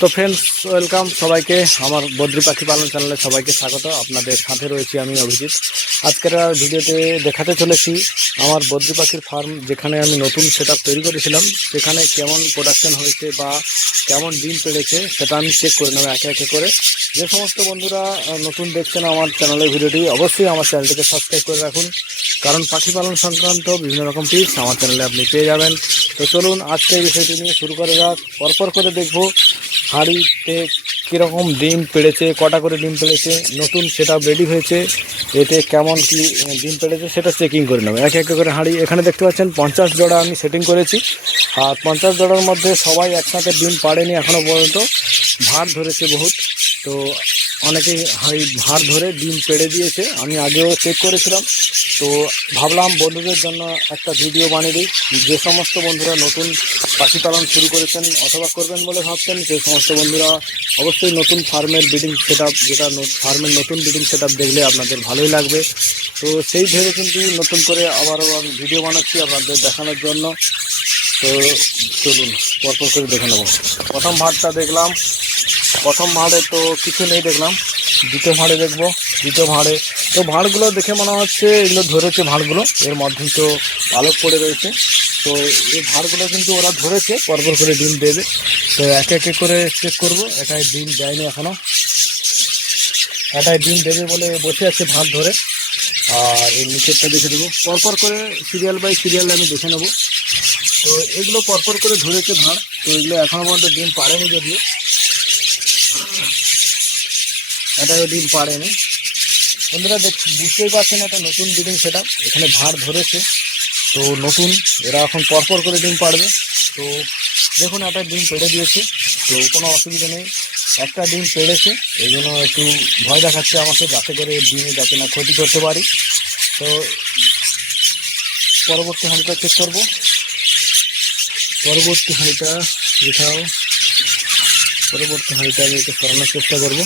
তো friends, welcome সবাইকে আমার বদ্রি পাখি পালন চ্যানেলে সবাইকে স্বাগত। আপনাদের সাথে রয়েছি আমি অভিজিৎ। আজকের ভিডিওতে দেখাতে চলেছি আমার বদ্রি পাখির ফার্ম, যেখানে আমি নতুন সেটআপ তৈরি করেছিলাম সেখানে কেমন প্রোডাকশন হয়েছে বা কেমন ডিম পেড়েছে সেটা আমি চেক করে নেব একে একে করে। যে সমস্ত বন্ধুরা নতুন দেখছেন আমার চ্যানেলের ভিডিওটি, অবশ্যই আমার চ্যানেলটিকে সাবস্ক্রাইব করে রাখুন, কারণ পাখি পালন সংক্রান্ত বিভিন্ন রকম টিপস আমার চ্যানেলে আপনি পেয়ে যাবেন। তো চলুন আজকে এই বিষয়টি নিয়ে শুরু করা যাক। পরপর করে দেখব হাঁড়িতে কীরকম ডিম পেড়েছে, কটা করে ডিম পেড়েছে, নতুন সেটআপ রেডি হয়েছে, এতে কেমন কি ডিম পেড়েছে সেটা চেকিং করে নেব এক এক করে হাঁড়ি। এখানে দেখতে পাচ্ছেন 50 জোড়া আমি সেটিং করেছি, আর 50 জোড়ার মধ্যে সবাই একসাথে ডিম পাড়েনি এখনও পর্যন্ত। ভার ধরেছে বহুত, তো অনেকেই হাঁড়ি ভার ধরে ডিম পেড়ে দিয়েছে। আমি আগেও চেক করেছিলাম, তো ভাবলাম বন্ধুদের জন্য একটা ভিডিও বানিয়ে দিই। যে সমস্ত বন্ধুরা নতুন পাখি পালন শুরু করেছেন অথবা করবেন বলে ভাবছেন, সেই সমস্ত বন্ধুরা অবশ্যই নতুন ফার্মের ব্রিডিং সেটআপ, যেটা ফার্মের নতুন ব্রিডিং সেটআপ দেখলে আপনাদের ভালোই লাগবে। তো সেই ভেবে কিন্তু নতুন করে আবারও আমি ভিডিও বানাচ্ছি আপনাদের দেখানোর জন্য। তো চলুন পরপর করে দেখে নেব। প্রথম ভাড়টা দেখলাম, প্রথম ভাড়ে তো কিছু নেই দেখলাম। দ্বিতীয় ভাড়ে দেখব, দ্বিতীয় ভাড়ে তো ভাঁড়গুলো দেখে মনে হচ্ছে এগুলো ধরেছে ভাঁড়গুলো, এর মধ্যেই তো পালক পড়ে রয়েছে। তো এই ভাঁড়গুলো কিন্তু ওরা ধরেছে, পরপর করে ডিম দেবে। তো একে একে করে চেক করবো। এটাই ডিম দেয়নি এখনও, এটাই ডিম দেবে বলে বসে আছে ভাঁড় ধরে। আর এই নিচেরটা দেখে দেবো, পরপর করে সিরিয়াল বাই সিরিয়াল আমি দেখে নেবো। তো এগুলো পরপর করে ধরেছে ভাঁড়, তো এগুলো এখনও পর্যন্ত ডিম পাড়েনি, যদিও এটাও ডিম পাড়েনি। বন্ধুরা বুঝতেই পারছেন এটা নতুন ব্রিডিং সেটআপ, এখানে ভাঁড় ধরেছে, তো নতুন এরা এখন পরপর করে ডিম পাড়বে। তো দেখুন একটা ডিম পেড়ে দিয়েছে, তো কোনো অসুবিধা নেই, একটা ডিম পেড়েছে, এই জন্য একটু ভয় দেখাচ্ছে আমাকে, যাতে করে ডিমে যাতে না ক্ষতি করতে পারি। তো পরবর্তী হাঁড়িটা চেক করব। পরবর্তী হাঁড়িটা যেটাও পরবর্তী হাঁড়িটা আমি একটু সরানোর চেষ্টা করবো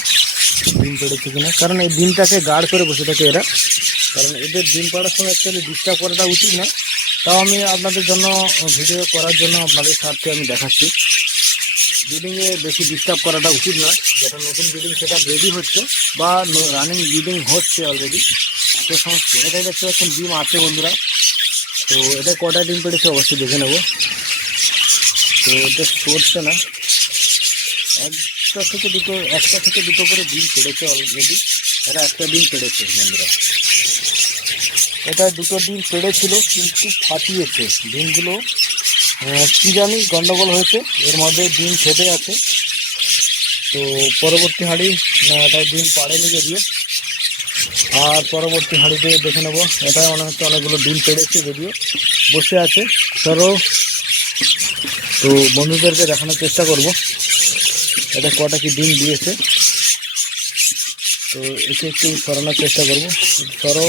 ডিম পেড়েছে কিনা, কারণ এই ডিমটাকে গার্ড করে বসে থাকে এরা, কারণ এদের ডিম পাড়ার সময় অ্যাকচুয়ালি ডিস্টার্ব করাটা উচিত না। তাও আমি আপনাদের জন্য ভিডিও করার জন্য আপনাদের সাথে আমি দেখাচ্ছি, ব্রিডিংয়ে বেশি ডিস্টার্ব করাটা উচিত নয়। যেটা নতুন ব্রিডিং সেটা রেডি হচ্ছে বা রানিং ব্রিডিং হচ্ছে অলরেডি, সে সমস্ত এটাই দেখতে পাচ্ছেন ডিম আছে বন্ধুরা। তো এটা কটা ডিম পেড়েছে অবশ্যই দেখে নেব। তো এটা সরছে না, একটা থেকে দুটো করে ডিম পেড়েছে অলরেডি, এরা একটা ডিম পেড়েছে বন্ধুরা। এটা দুটো ডিম পেড়েছিল কিন্তু ফাটিয়েছে ডিমগুলো, কী জানি গন্ডগোল হয়েছে, এর মধ্যে ডিম ফেটে আছে। তো পরবর্তী হাঁড়ি না, এটা ডিম পাড়েনি যদিও। আর পরবর্তী হাঁড়িতে দেখে নেবো, এটা মনে হচ্ছে অনেকগুলো ডিম পেড়েছে যদিও, বসে আছে সরো। তো বন্ধুদেরকে দেখানোর চেষ্টা করব এটা কটা কি ডিম দিয়েছে। তো একে একটু সরানোর চেষ্টা করবো, সরো।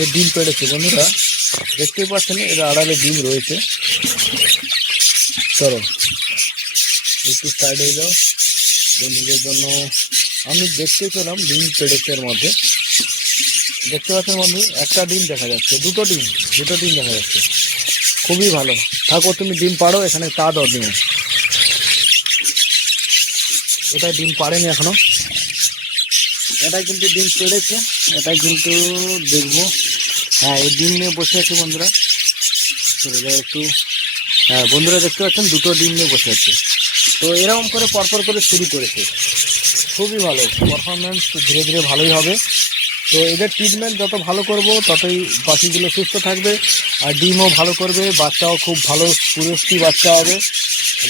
এর ডিম পেড়েছে বন্ধুরা, দেখতেই পাচ্ছেন এর আড়ালে ডিম রয়েছে। চলো একটু সাইড হয়ে যাও, বন্ধুদের জন্য আমি দেখতে পেলাম ডিম পেড়েছে। এর মধ্যে দেখতে পাচ্ছেন বন্ধু, একটা ডিম দেখা যাচ্ছে, দুটো ডিম দেখা যাচ্ছে, খুবই ভালো। থাকো তুমি ডিম পাড়ো, এখানে তা দাও ডিমে। এটা ডিম পাড়েনি এখনো, এটাই কিন্তু ডিম পেড়েছে, এটাই কিন্তু দেখবো। হ্যাঁ, এই ডিম নিয়ে বসে আছে বন্ধুরা, চলে যায় একটু। হ্যাঁ বন্ধুরা দেখতে পাচ্ছেন দুটো ডিম নিয়ে বসে আছে। তো এরকম করে পরপর করে শুরু করেছে, খুবই ভালো পারফরমেন্স, ধীরে ধীরে ভালোই হবে। তো এদের ট্রিটমেন্ট যত ভালো করব ততই পাখিগুলো সুস্থ থাকবে, আর ডিমও ভালো করবে, বাচ্চাও খুব ভালো পুরস্তি বাচ্চা হবে।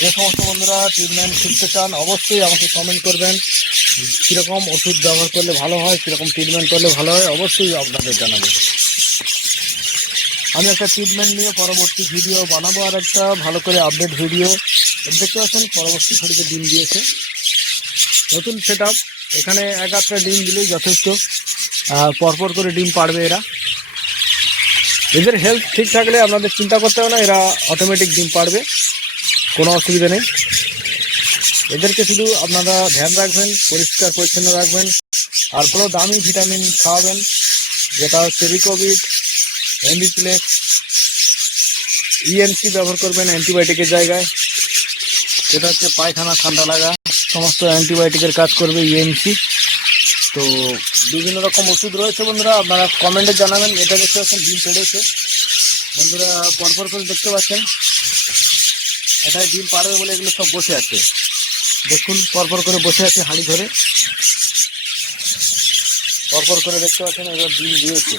যে সমস্ত বন্ধুরা ট্রিটমেন্ট শিখতে চান অবশ্যই আমাকে কমেন্ট করবেন, কীরকম ওষুধ ব্যবহার করলে ভালো হয়, কীরকম ট্রিটমেন্ট করলে ভালো হয়, অবশ্যই আপনাদের জানাবো। আমি একটা ট্রিটমেন্ট নিয়ে পরবর্তী ভিডিও বানাবো, আর একটা ভালো করে আপডেট ভিডিও। দেখতে পাচ্ছেন পরবর্তী ঘড়িতে ডিম দিয়েছে, নতুন সেটআপ, এখানে এক একটা ডিম দিলেই যথেষ্ট, পরপর করে ডিম পাড়বে এরা। এদের হেলথ ঠিক থাকলে আপনাদের চিন্তা করতে হবে না, এরা অটোমেটিক ডিম পাড়বে, কোনো অসুবিধা নেই। এদেরকে শুধু আপনারা ধ্যান রাখবেন, পরিষ্কার পরিচ্ছন্ন রাখবেন, আর ভালো দামি ভিটামিন খাওয়াবেন, যেটা হচ্ছে রিকোভিট, এমবিপ্লেক্স, ইএনসি ব্যবহার করবেন অ্যান্টিবায়োটিকের জায়গায়। এটা হচ্ছে পায়খানা ঠান্ডা লাগা, সমস্ত অ্যান্টিবায়োটিকের কাজ করবে ইএমসি। তো বিভিন্ন রকম ওষুধ রয়েছে বন্ধুরা, আপনারা কমেন্টে জানাবেন। এটা দেখতে পাচ্ছেন ডিম পেড়েছে বন্ধুরা, পরপর করে দেখতে পাচ্ছেন। এটাই ডিম পাড়বে বলে এগুলো সব বসে আছে, দেখুন পরপর করে বসে আছে হাঁড়ি ধরে, পরপর করে দেখতে পাচ্ছেন। এরা ডিম দিয়েছে,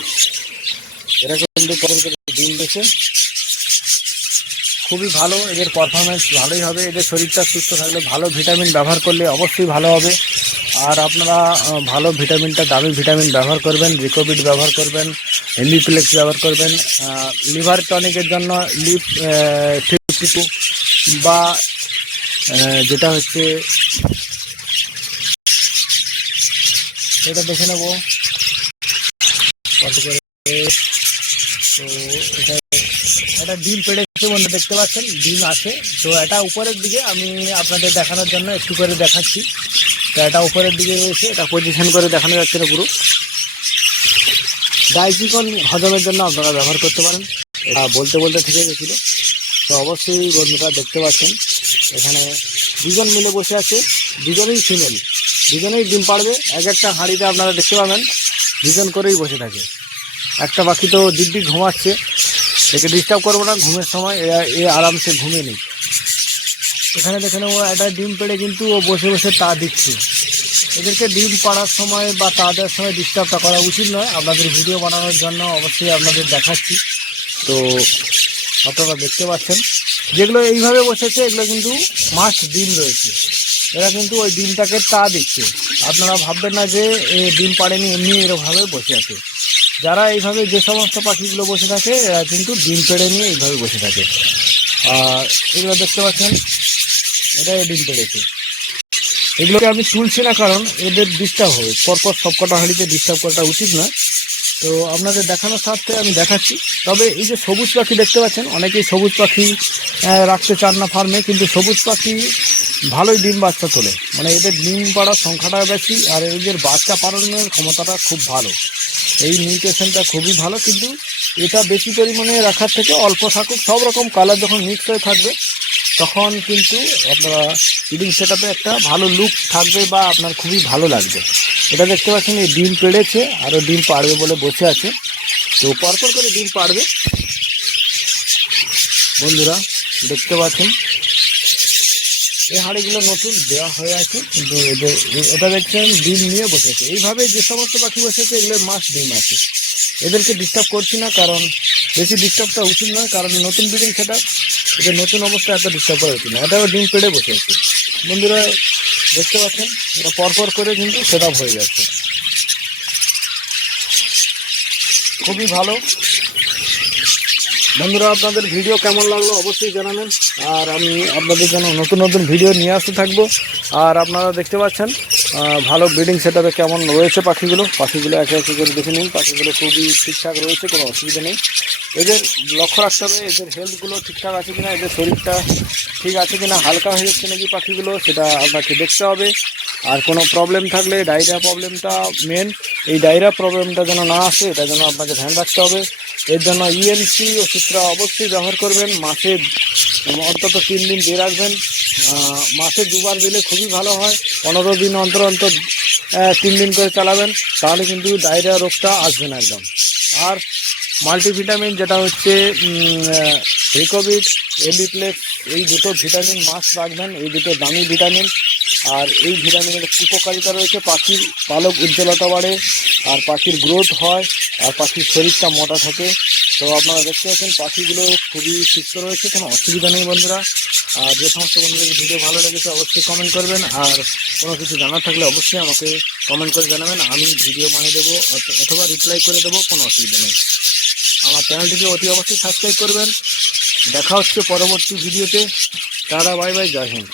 এরা কিন্তু পরপর করে ডিম দিয়েছে। খুবই ভালো, এদের পারফরমেন্স ভালোই হবে। এদের শরীরটা সুস্থ থাকলে, ভালো ভিটামিন ব্যবহার করলে অবশ্যই ভালো হবে। আর আপনারা ভালো ভিটামিনটা, দামি ভিটামিন ব্যবহার করবেন, রিকোবিট ব্যবহার করবেন, এমবিপ্লেক্স ব্যবহার করবেন। লিভার টনিকের জন্য লিভ 52 বা যেটা হচ্ছে এটা দেখে নেব কত করে। তো এটা ডিম পেড়েছে বন্ধু, দেখতে পাচ্ছেন ডিম আছে। তো এটা উপরের দিকে আমি আপনাদের দেখানোর জন্য একটু করে দেখাচ্ছি। তো এটা উপরের দিকে রয়েছে, এটা পজিশন করে দেখানো যাচ্ছে না পুরো। ডাইজিকন হজমের জন্য আপনারা ব্যবহার করতে পারেন। এটা বলতে বলতে থেকে গেছিলো। তো অবশ্যই বন্ধুরা দেখতে পাচ্ছেন এখানে দুজন মিলে বসে আছে, দুজনেই ফিমেল, দুজনেই ডিম পাড়বে। এক একটা হাঁড়িতে আপনারা দেখতে পাবেন দুজন করেই বসে থাকে। একটা পাখি তো দিব্যি ঘুমাচ্ছে, একে ডিস্টার্ব করবো না, ঘুমের সময় এ আরামসে ঘুমিয়ে নিই। এখানে দেখে নেবো একটা ডিম পেড়ে কিন্তু ও বসে বসে তা দিচ্ছে। এদেরকে ডিম পাড়ার সময় বা তা দেওয়ার সময় ডিস্টার্বটা করা উচিত নয়। আপনাদের ভিডিও বানানোর জন্য অবশ্যই আপনাদের দেখাচ্ছি। তো আপনারা দেখতে পাচ্ছেন যেগুলো এইভাবে বসেছে এগুলো কিন্তু মাস্ট ডিম রয়েছে। এরা কিন্তু ওই ডিমটাকে তা দিচ্ছে। আপনারা ভাববেন না যে ডিম পাড়েনি, এমনি এরকমভাবে বসে আছে। যারা এইভাবে যে সমস্ত পাখিগুলো বসে থাকে এরা কিন্তু ডিম পেড়ে নিয়ে এইভাবে বসে থাকে। আর এগুলো দেখতে পাচ্ছেন এটা ডিম পেড়েছে। এগুলোকে আমি তুলছি না কারণ এদের ডিস্টার্ব হবে, পরপর সবকটা হাঁড়িতে ডিস্টার্ব করাটা উচিত নয়। তো আপনাদের দেখানোর স্বার্থে আমি দেখাচ্ছি। তবে এই যে সবুজ পাখি দেখতে পাচ্ছেন, অনেকেই সবুজ পাখি রাখতে চান না ফার্মে, কিন্তু সবুজ পাখি ভালোই ডিম বাচ্চা তোলে। মানে এদের ডিম পাড়ার সংখ্যাটা বেশি, আর এদের বাচ্চা পালনের ক্ষমতাটা খুব ভালো। এই নিউট্রিশনটা খুবই ভালো, কিন্তু এটা বেশি পরিমাণে রাখার থেকে অল্প থাকুক, সব রকম কালার যখন মিক্স হয়ে থাকবে তখন কিন্তু আপনারা ব্রিডিং সেটআপে একটা ভালো লুক থাকবে বা আপনার খুবই ভালো লাগবে। এটা দেখতে পাচ্ছেন এই ডিম পেড়েছে, আরও ডিম পাড়বে বলে বসে আছে। তো পরপর করে ডিম পাড়বে বন্ধুরা, দেখতে পাচ্ছেন। এই হাঁড়িগুলো নতুন দেওয়া হয়ে আছে, কিন্তু এটা দেখছেন ডিম নিয়ে বসেছে। এইভাবে যে সমস্ত পাখি বসেছে এগুলোর মাস ডিম আছে। এদেরকে ডিস্টার্ব করছি না কারণ বেশি ডিস্টার্বটা উচিত নয়, কারণ নতুন ব্রিডিং সেটআপ, এটা নতুন অবস্থায় এত ডিস্টার্ব করা উচিত না। এটাও ডিম পেড়ে বসে আছে বন্ধুরা, দেখতে পাচ্ছেন। এটা পরপর করে কিন্তু সেটআপ হয়ে যাচ্ছে, খুবই ভালো বন্ধুরা। আপনাদের ভিডিও কেমন লাগলো অবশ্যই জানাবেন। আর আমি আপনাদের জন্য নতুন নতুন ভিডিও নিয়ে আসতে থাকবো। আর আপনারা দেখতে পাচ্ছেন ভালো ব্রিডিং সেটআপে কেমন রয়েছে পাখিগুলো একে একে করে দেখে নিন। পাখিগুলো খুবই ঠিকঠাক রয়েছে, কোনো অসুবিধা নেই। এদের লক্ষ্য রাখতে হবে এদের হেলথগুলো ঠিকঠাক আছে কিনা, এদের শরীরটা ঠিক আছে কিনা, হালকা হয়ে যাচ্ছে নাকি পাখিগুলো, সেটা আপনাকে দেখতে হবে। আর কোনো প্রবলেম থাকলে, ডায়রিয়া প্রবলেমটা মেন, এই ডায়রিয়া প্রবলেমটা যেন না আসে এটা যেন আপনাকে ধ্যান রাখতে হবে। এর জন্য ইএনসি ওষুধটা অবশ্যই ব্যবহার করবেন। মাসে অন্তত 3 দিন দিয়ে রাখবেন। মাসে 2 বার দিলে খুবই ভালো হয়। 15 দিন অন্তর অন্তর 3 দিন করে চালাবেন, তাহলে কিন্তু ডায়রিয়া রোগটা আসবে না একদম। আর মাল্টিভিটামিন যেটা হচ্ছে রিকোবিট, এমবিপ্লেক্স, এই দুটো ভিটামিন মাস্ট রাখবেন। এই দুটো দামি ভিটামিন। আর এই ভিটামিনের উপকারিতা রয়েছে, পাখির পালক উজ্জ্বলতা বাড়ে, আর পাখির গ্রোথ হয়, আর পাখির শরীরটা মোটা থাকে। তো আপনারা দেখতে পাচ্ছেন পাখিগুলো খুবই সুস্থ রয়েছে, কোনো অসুবিধা নেই বন্ধুরা। আর যে সমস্ত বন্ধুদের ভিডিও ভালো লেগেছে অবশ্যই কমেন্ট করবেন। আর কোনো কিছু জানার থাকলে অবশ্যই আমাকে কমেন্ট করে জানাবেন, আমি ভিডিও বানিয়ে দেবো অথবা রিপ্লাই করে দেবো, কোনো অসুবিধা নেই। আমার চ্যানেলটিকে অতি অবশ্যই সাবস্ক্রাইব করবেন। দেখা হচ্ছে পরবর্তী ভিডিওতে। টাটা, বাই বাই, জয় হিন্দ।